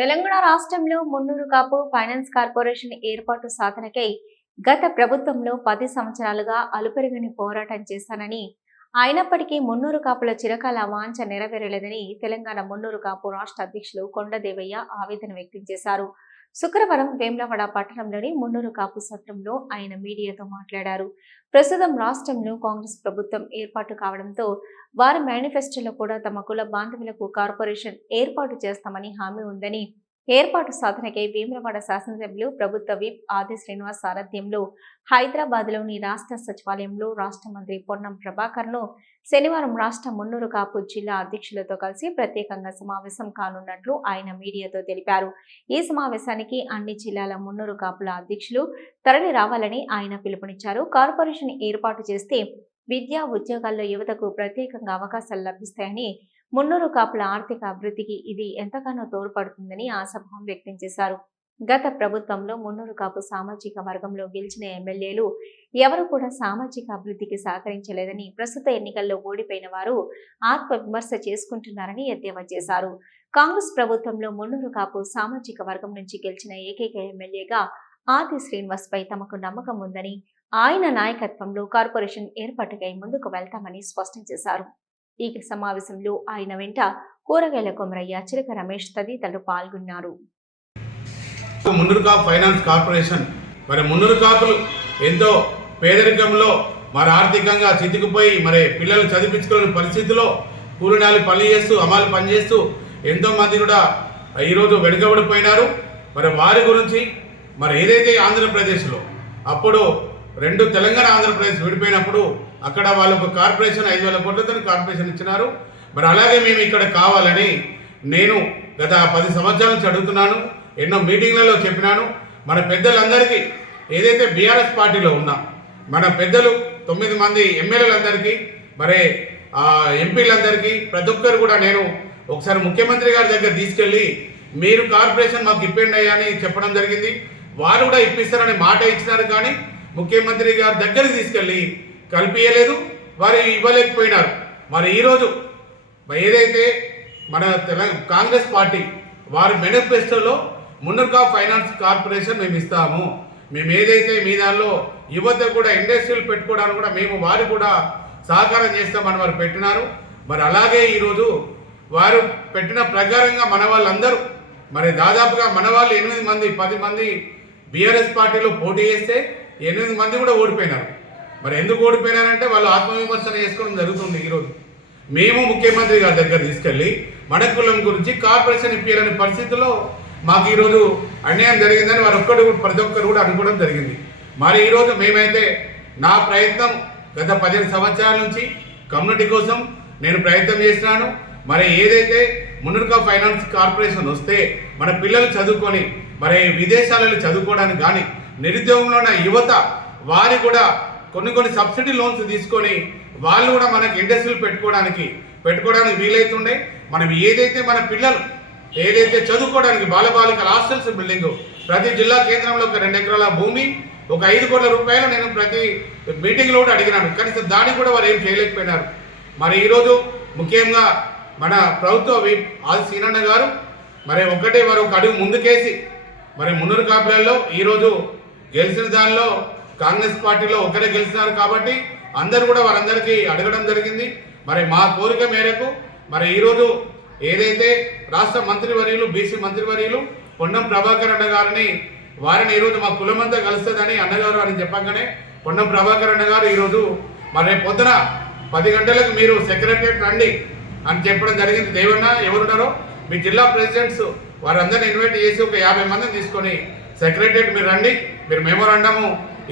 తెలంగాణ రాష్ట్రంలో Munnuru Kapu finance corporation ఏర్పాటు సాధనకై గత ప్రభుత్వంలో పది సంవత్సరాలుగా అలుపెరుగని పోరాటం చేశానని అయినప్పటికీ మున్నూరు కాపుల చిరకాల వాంఛ నెరవేరలేదని తెలంగాణ మున్నూరు కాపు రాష్ట్ర అధ్యక్షులు కొండదేవయ్య ఆవేదన వ్యక్తం చేశారు. శుక్రవారం వేములవాడ పట్టణంలోని మున్నూరు కాపు సత్రంలో ఆయన మీడియాతో మాట్లాడారు. ప్రస్తుతం రాష్ట్రంలో కాంగ్రెస్ ప్రభుత్వం ఏర్పాటు కావడంతో వారి మేనిఫెస్టోలో కూడా తమ కుల బాంధవులకు కార్పొరేషన్ ఏర్పాటు చేస్తామని హామీ ఉందని ఏర్పాటు సాధనకై భీమరవాడ శాసనసభ్యులు ప్రభుత్వ విప్ ఆది శ్రీనివాస్ సారథ్యంలో హైదరాబాద్లోని రాష్ట్ర సచివాలయంలో రాష్ట్ర మంత్రి పొన్నం ప్రభాకర్ను శనివారం రాష్ట్ర మున్నూరు కాపు జిల్లా అధ్యక్షులతో కలిసి ప్రత్యేకంగా సమావేశం కానున్నట్లు ఆయన మీడియాతో తెలిపారు. ఈ సమావేశానికి అన్ని జిల్లాల మున్నూరు కాపుల అధ్యక్షులు తరలి రావాలని ఆయన పిలుపునిచ్చారు. కార్పొరేషన్ ఏర్పాటు చేస్తే విద్యా ఉద్యోగాల్లో యువతకు ప్రత్యేకంగా అవకాశాలు లభిస్తాయని మున్నూరు కాపుల ఆర్థిక అభివృద్ధికి ఇది ఎంతగానో తోడ్పడుతుందని ఆశాభావం వ్యక్తం చేశారు. గత ప్రభుత్వంలో మున్నూరు కాపు సామాజిక వర్గంలో గెలిచిన ఎమ్మెల్యేలు ఎవరు కూడా సామాజిక అభివృద్ధికి సహకరించలేదని ప్రస్తుత ఎన్నికల్లో ఓడిపోయిన వారు ఆత్మవిమర్శ చేసుకుంటున్నారని ఎద్దేవా చేశారు. కాంగ్రెస్ ప్రభుత్వంలో మున్నూరు కాపు సామాజిక వర్గం నుంచి గెలిచిన ఏకైక ఎమ్మెల్యేగా ఆది శ్రీనివాస్ పై తమకు నమ్మకం ఉందని ఆయన నాయకత్వంలో కార్పొరేషన్ ఏర్పాటుకై ముందుకు వెళ్తామని స్పష్టం చేశారు. ఈ సమావేశంలో ఆయన వెంట కూరగాయల కొమరయ్య చిలక రమేష్ తదితరులు పాల్గొన్నారు. Munnuru finance corporation. మరి మున్నూరు ఎంతో పేదరికంలో మరి ఆర్థికంగా చితికిపోయి మరి పిల్లలు చదివించుకోలేని పరిస్థితిలో కూలినాలు పని చేస్తూ అమలు పనిచేస్తూ ఎంతో మంది కూడా ఈరోజు వెనుకబడిపోయినారు. మరి వారి గురించి మరి ఏదైతే ఆంధ్రప్రదేశ్లో అప్పుడు రెండు తెలంగాణ ఆంధ్రప్రదేశ్ విడిపోయినప్పుడు అక్కడ వాళ్ళకు కార్పొరేషన్ ఐదు వేల కోట్లతో కార్పొరేషన్ ఇచ్చినారు. మరి అలాగే మేము ఇక్కడ కావాలని నేను గత పది సంవత్సరాల నుంచి అడుగుతున్నాను ఎన్నో మీటింగ్లలో చెప్పినాను. మన పెద్దలందరికీ ఏదైతే బీఆర్ఎస్ పార్టీలో ఉన్నా మన పెద్దలు తొమ్మిది మంది ఎమ్మెల్యేలందరికీ మరి ఎంపీలందరికీ ప్రతి ఒక్కరు కూడా నేను ఒకసారి ముఖ్యమంత్రి గారి దగ్గర తీసుకెళ్ళి మీరు కార్పొరేషన్ మాకు ఇప్పండి అయ్యా అని చెప్పడం జరిగింది. వారు కూడా ఇప్పిస్తారని మాట ఇచ్చినారు కానీ ముఖ్యమంత్రి గారి దగ్గరికి తీసుకెళ్ళి కల్పించలేదు వారు ఇవ్వలేకపోయినారు. మరి ఈరోజు మరి ఏదైతే మన తెలంగాణ కాంగ్రెస్ పార్టీ వారి మేనిఫెస్టోలో మున్నర్గా ఫైనాన్స్ కార్పొరేషన్ మేము ఇస్తాము. మేము ఏదైతే మీ దానిలో యువత కూడా ఇండస్ట్రీలు పెట్టుకోవడానికి కూడా మేము వారు కూడా సహకారం చేస్తామని వారు పెట్టినారు. మరి అలాగే ఈరోజు వారు పెట్టిన ప్రకారంగా మన వాళ్ళందరూ మరి దాదాపుగా మన వాళ్ళు ఎనిమిది మంది పది మంది బీఆర్ఎస్ పార్టీలో పోటీ చేస్తే ఎనిమిది మంది కూడా ఓడిపోయినారు. మరి ఎందుకు ఓడిపోయినారంటే వాళ్ళు ఆత్మవిమర్శన చేసుకోవడం జరుగుతుంది ఈరోజు మేము ముఖ్యమంత్రి గారి దగ్గర తీసుకెళ్ళి మడకులం గురించి కార్పొరేషన్ ఇప్పించాలనే పరిస్థితుల్లో మాకు ఈరోజు అన్యాయం జరిగిందని వారు ఒక్కడు కూడా- ప్రతి ఒక్కరు కూడా అనుకోవడం జరిగింది. మరి ఈరోజు మేమైతే నా ప్రయత్నం గత పదిహేను సంవత్సరాల నుంచి కమ్యూనిటీ కోసం నేను ప్రయత్నం చేసినాను. మరి ఏదైతే మునుర్కా ఫైనాన్స్ కార్పొరేషన్ వస్తే మన పిల్లలు చదువుకొని మరి విదేశాలలో చదువుకోవడానికి కానీ నిరుద్యోగంలో ఉన్న యువత వారి కూడా కొన్ని కొన్ని సబ్సిడీ లోన్స్ తీసుకొని వాళ్ళు కూడా మనకి ఇండస్ట్రీలు పెట్టుకోవడానికి పెట్టుకోవడానికి వీలైతుండే. మనం ఏదైతే మన పిల్లలు ఏదైతే చదువుకోవడానికి బాలబాలికల హాస్టల్స్ బిల్డింగ్ ప్రతి జిల్లా కేంద్రంలో ఒక రెండు ఎకరాల భూమి ఒక ఐదు కోట్ల రూపాయలు నేను ప్రతి మీటింగ్లో కూడా అడిగినాను. కనీసం దాన్ని కూడా వారు ఏం చేయలేకపోయినారు. మరి ఈరోజు ముఖ్యంగా మన ప్రభుత్వ విప్ ఆది సీనన్న గారు మరి ఒక్కటే వారు ఒక అడుగు ముందుకేసి మరి మున్నూరు కాపులలో ఈరోజు గెలిచిన దానిలో కాంగ్రెస్ పార్టీలో ఒకరే గెలిచినారు కాబట్టి అందరు కూడా వారందరికీ అడగడం జరిగింది. మరి మా కోరిక మేరకు మరి ఈరోజు ఏదైతే రాష్ట్ర మంత్రివర్యులు బీసీ మంత్రివర్యులు పొన్నం ప్రభాకర్ అన్న గారిని వారిని ఈరోజు మా కులమంతా కలుస్తుందని అన్నగారు అని చెప్పగానే పొన్నం ప్రభాకర్ అన్న గారు ఈరోజు మరి రేపు పొద్దున పది గంటలకు మీరు సెక్రటరేట్ రండి అని చెప్పడం జరిగింది. దేవన్న ఎవరున్నారో? మీ జిల్లా ప్రెసిడెంట్స్ వారందరిని ఇన్వైట్ చేసి ఒక యాభై మందిని తీసుకొని సెక్రటరేట్ మీరు రండి. మీరు మెమోరాండము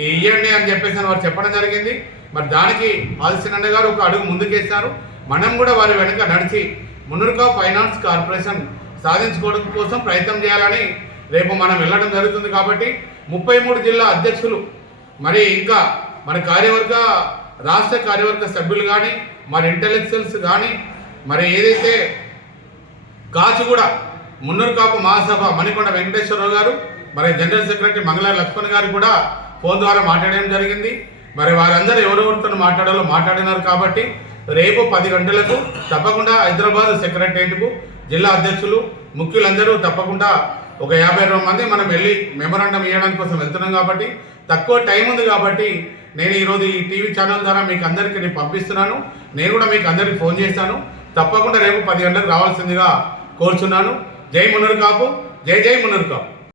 ఇవ్వండి అని చెప్పేసి అని వారు చెప్పడం జరిగింది. మరి దానికి ఆల్సినన్న గారు ఒక అడుగు ముందుకేస్తారు మనం కూడా వారి వెనుక నడిచి మునుర్కా ఫైనాన్స్ కార్పొరేషన్ సాధించుకోవడం కోసం ప్రయత్నం చేయాలని రేపు మనం వెళ్ళడం జరుగుతుంది కాబట్టి ముప్పై మూడు జిల్లా అధ్యక్షులు మరి ఇంకా మన కార్యవర్గ రాష్ట్ర కార్యవర్గ సభ్యులు కానీ మరి ఇంటెలెక్చువల్స్ కానీ మరి ఏదైతే కాచిగూడ మున్నూరు కాపు మహాసభ మణికొండ వెంకటేశ్వరరావు గారు మరి జనరల్ సెక్రటరీ మంగళ లక్ష్మణ్ గారు కూడా ఫోన్ ద్వారా మాట్లాడడం జరిగింది. మరి వారందరూ ఎవరెవరితో మాట్లాడాలో మాట్లాడినారు కాబట్టి రేపు పది గంటలకు తప్పకుండా హైదరాబాద్ సెక్రటరియట్కు జిల్లా అధ్యక్షులు ముఖ్యులందరూ తప్పకుండా ఒక యాభై రెండు మంది మనం వెళ్ళి మెమరాండం ఇవ్వడానికి కోసం వెళ్తున్నాం కాబట్టి తక్కువ టైం ఉంది కాబట్టి నేను ఈరోజు ఈ టీవీ ఛానల్ ద్వారా మీకు అందరికీ నేను పంపిస్తున్నాను. నేను కూడా మీకు అందరికీ ఫోన్ చేస్తాను తప్పకుండా రేపు పది గంటలకు రావాల్సిందిగా కోరుచున్నాను. జై మునరు కాపు. జై జై మునరు కాపు.